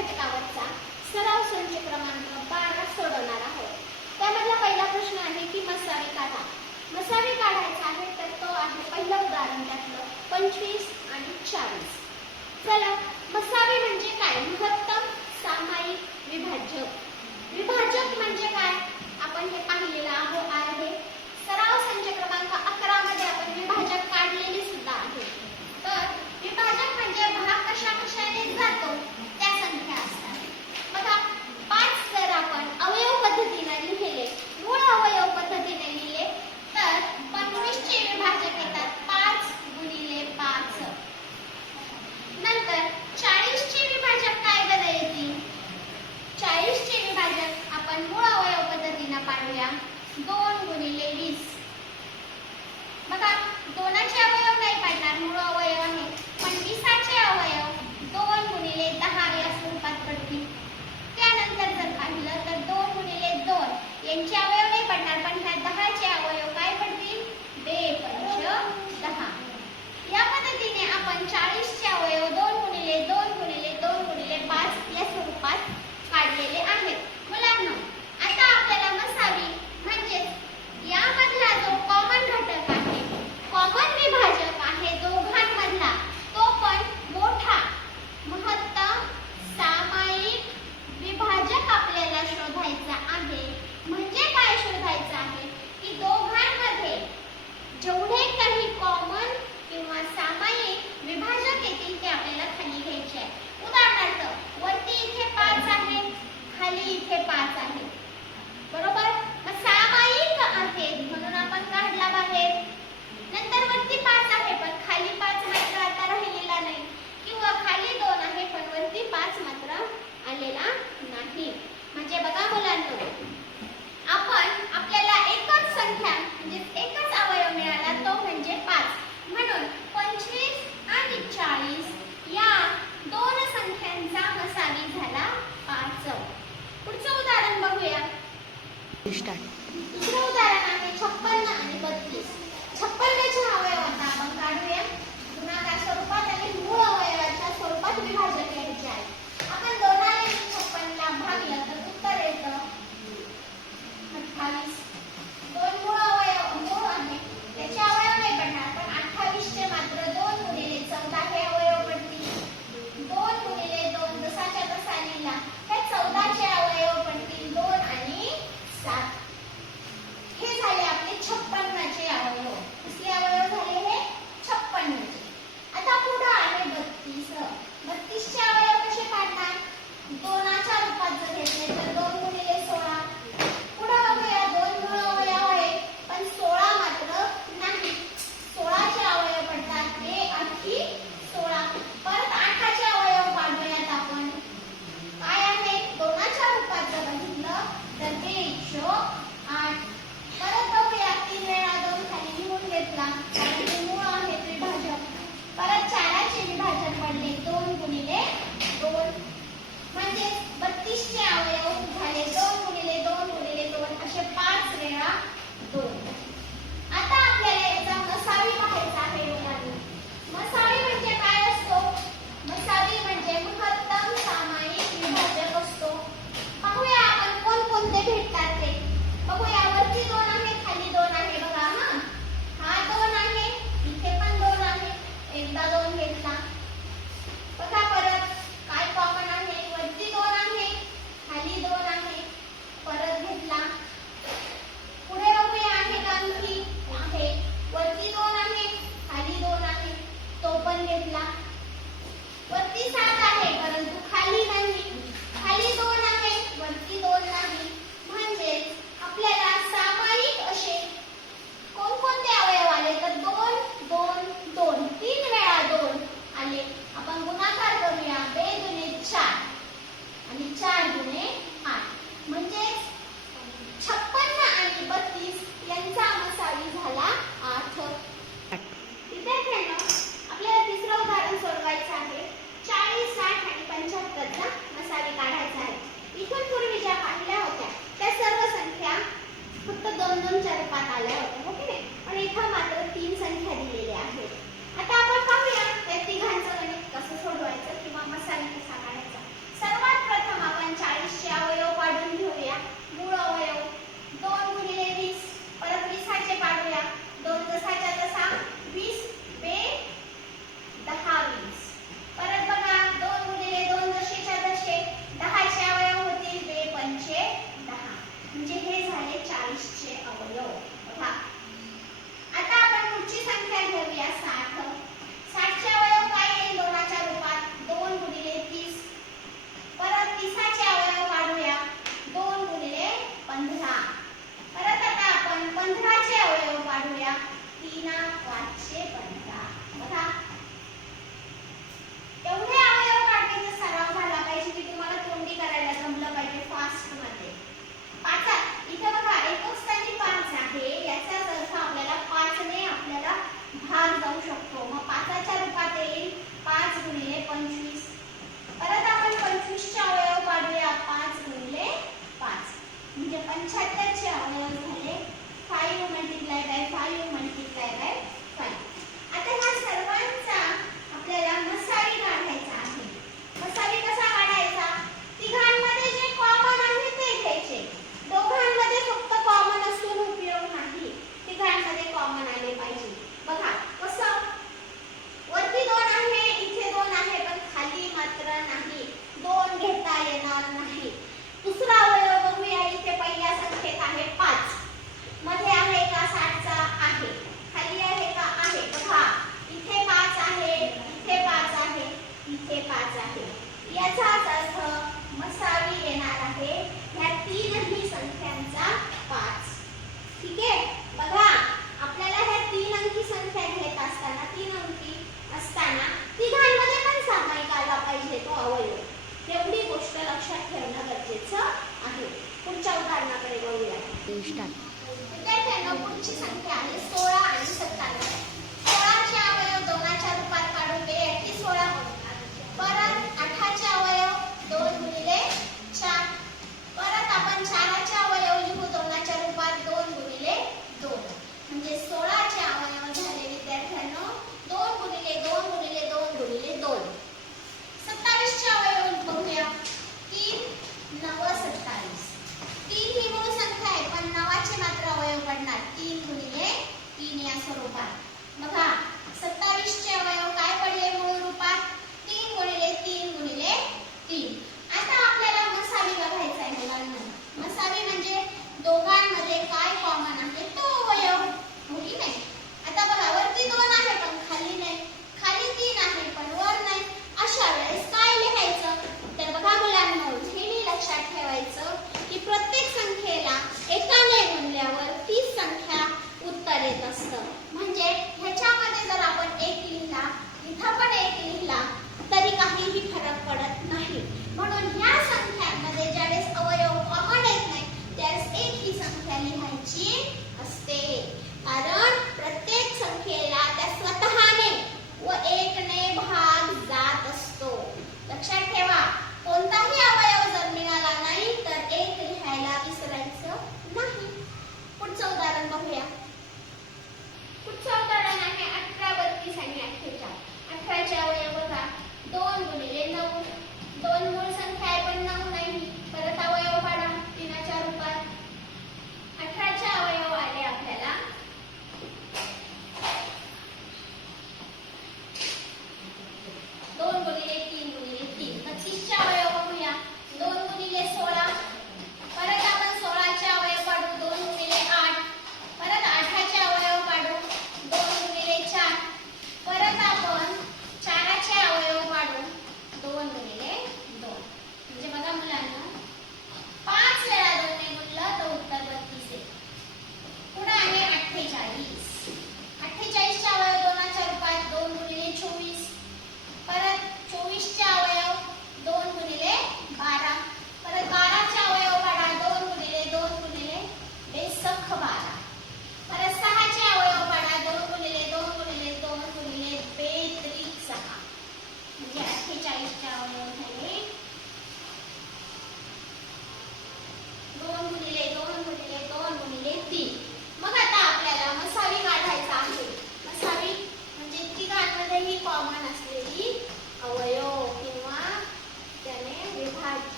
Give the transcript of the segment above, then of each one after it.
घटकावरचा सराव संच क्रमांक बारा सोडवणार आहोत त्यामधला पहिला प्रश्न आहे की मसावी काढा. मसावी काढायचा आहे तर तो आहे पहिलं उदाहरण त्यातलं पंचवीस आणि चाळीस. चला मसावी म्हणजे काय? महत्तम सामायिक विभाजक. विभाजक म्हणजे काय? आपण हे पाहिलेलं आहो आहे. सराव संच क्रमांक अकरा मध्ये आपण विभाजक काढलेली सुद्धा आहे. तर विभाजक म्हणजे भाग कशा कशाने जातो? पाच आहे. बरोबर? मग सामायिक आहे. म्हणून आपण काढला बाहेर. नंतर वरती पाच आहे पण खाली पाच मात्र आता राहिलेला नाही. किंवा खाली दोन आहे पण वरती पाच मात्र आलेला नाही. म्हणजे बघा मुलांना आपण आपल्याला एकच संख्या म्हणजे एकच अवयव मिळाला तो म्हणजे पाच. म्हणून पंचवीस आणि चाळीस या दोन संख्यांचा मसावी झाला पाच. 对呀 स्टार्ट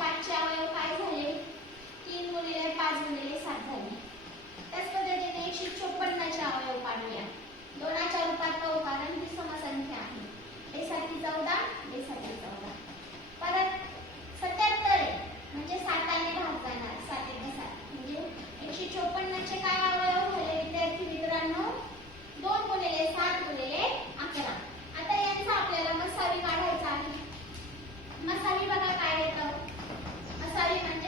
पाचचे अवयव काय झाले. तीन गुणिले पाच गुणिले सात झाले. त्याच पद्धतीने एकशे चोपन्नचे अवयव काढूया दोनाच्या रूपात पाहू कारण ही समसंख्या आहे. बेसाठी चौदा बेसाठी चौदा. परत सत्याहत्तर म्हणजे साताने भाग जाणार. सात एक सात. म्हणजे एकशे चोपन्नचे काय अवयव झाले? विद्यार्थी मित्रांनो दोन गुणिले सात गुणिले अकरा. आता यांचा आपल्याला मसावी काढायचा आहे. मसावी बघा काय येतं. Nasa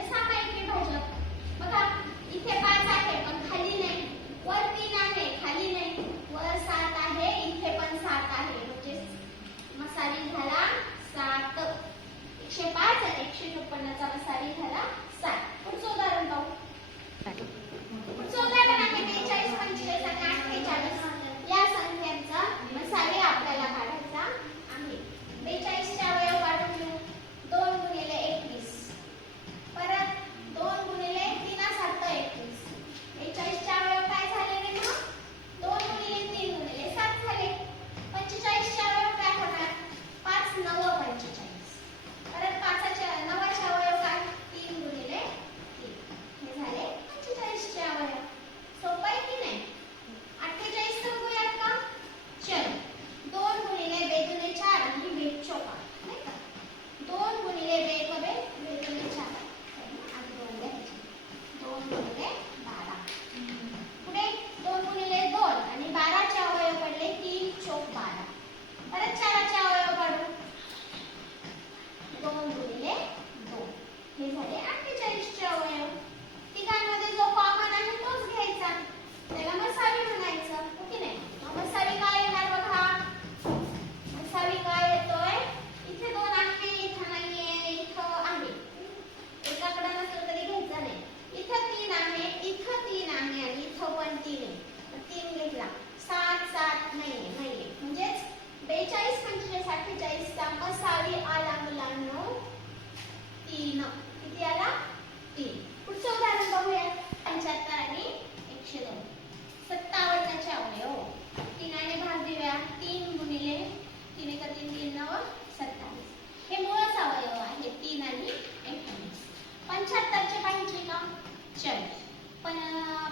पण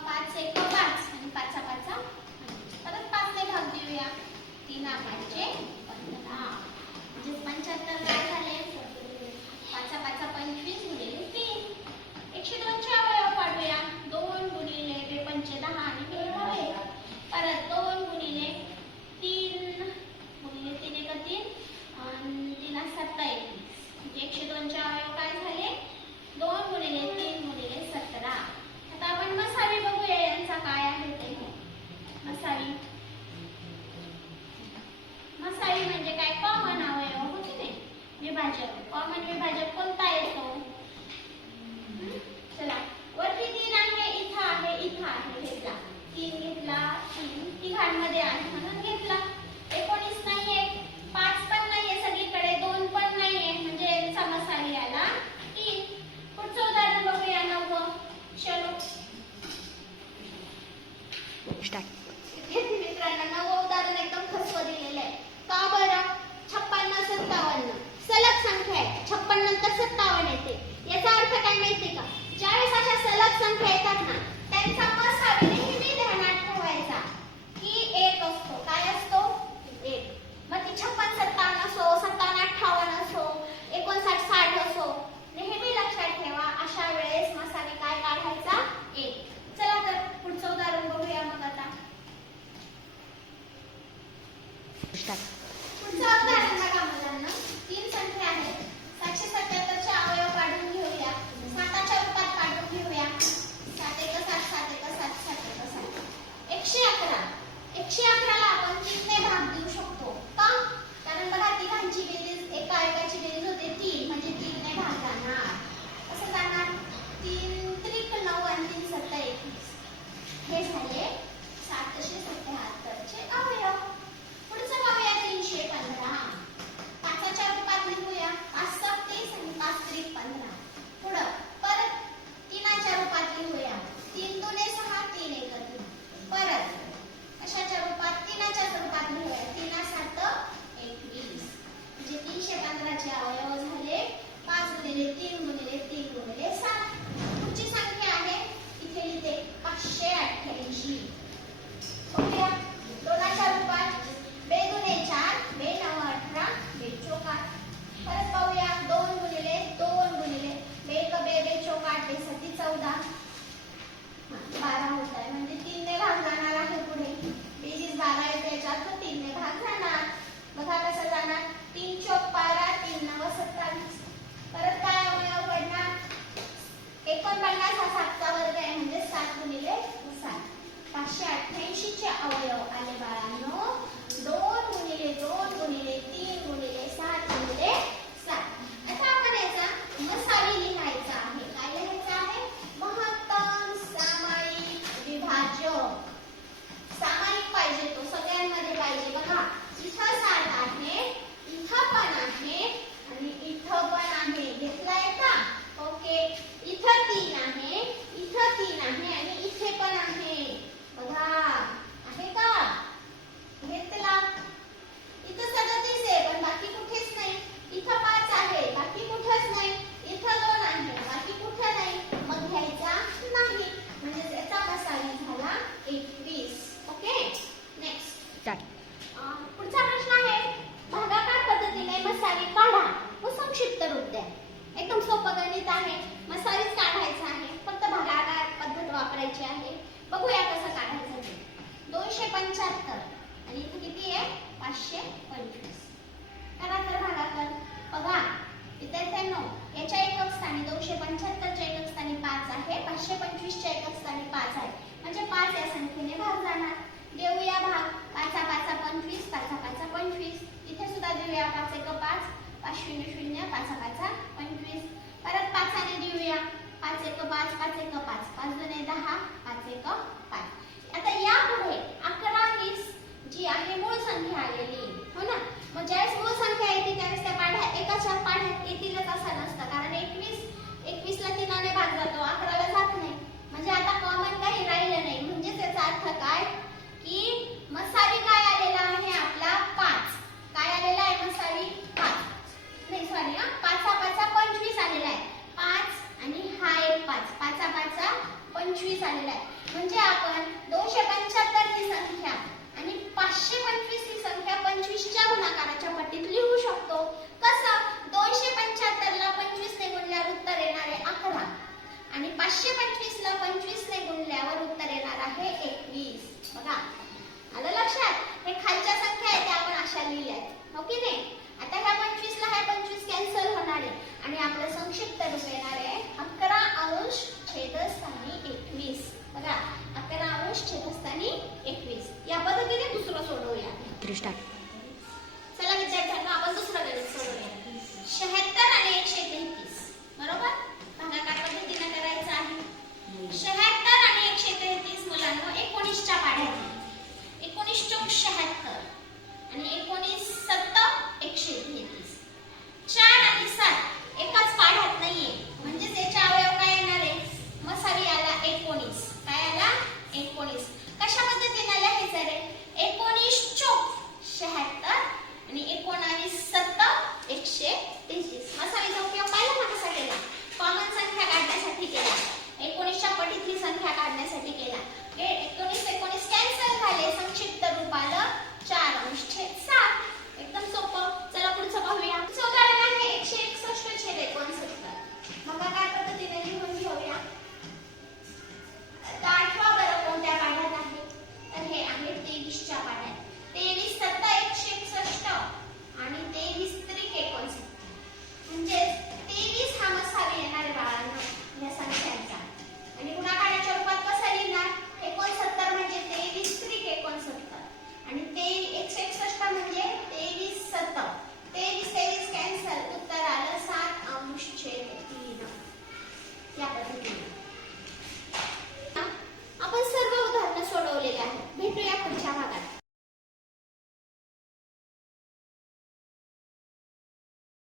पाच एक म्हणजे परत भाग देऊया. तीन म्हणजे पंच्याहत्तर काय झाले. पंचवीस तीन. एकशे दोनच्या अवयव दोन आणि परत दोन तीन. सत्ता एकवीस म्हणजे एकशे अवयव काय झाले? दोन गुणिले आपण बघूया यांचा काय आहे ते. मसाली. मसाली म्हणजे काय? कॉमन अवयव होते ते विभाजक. कॉमन विभाजक कोण एकशे पंच्याहत्तर. आणि इथे किती आहे? पाचशे पंचवीस. करा तर भागाकार बघा. विद्यार्थ्या नऊ याच्या एकक स्थानी दोनशे पंच्याहत्तरच्या एकक स्थानी पाच आहे पाचशे पंचवीसच्या एकक स्थानी पाच आहे. म्हणजे पाच या संख्येने भाग जाणार. देऊया भाग. पाचा पाचा पंचवीस पाचा पाचा पंचवीस. इथे सुद्धा देऊया पाच एक पाच. पाच शून्य शून्य पाचा पाचा पंचवीस. परत पाचाने देऊया. पाच एक पाच पाच एक पाच. पाच दोन दहा पाच एक पाच. आता यापुढे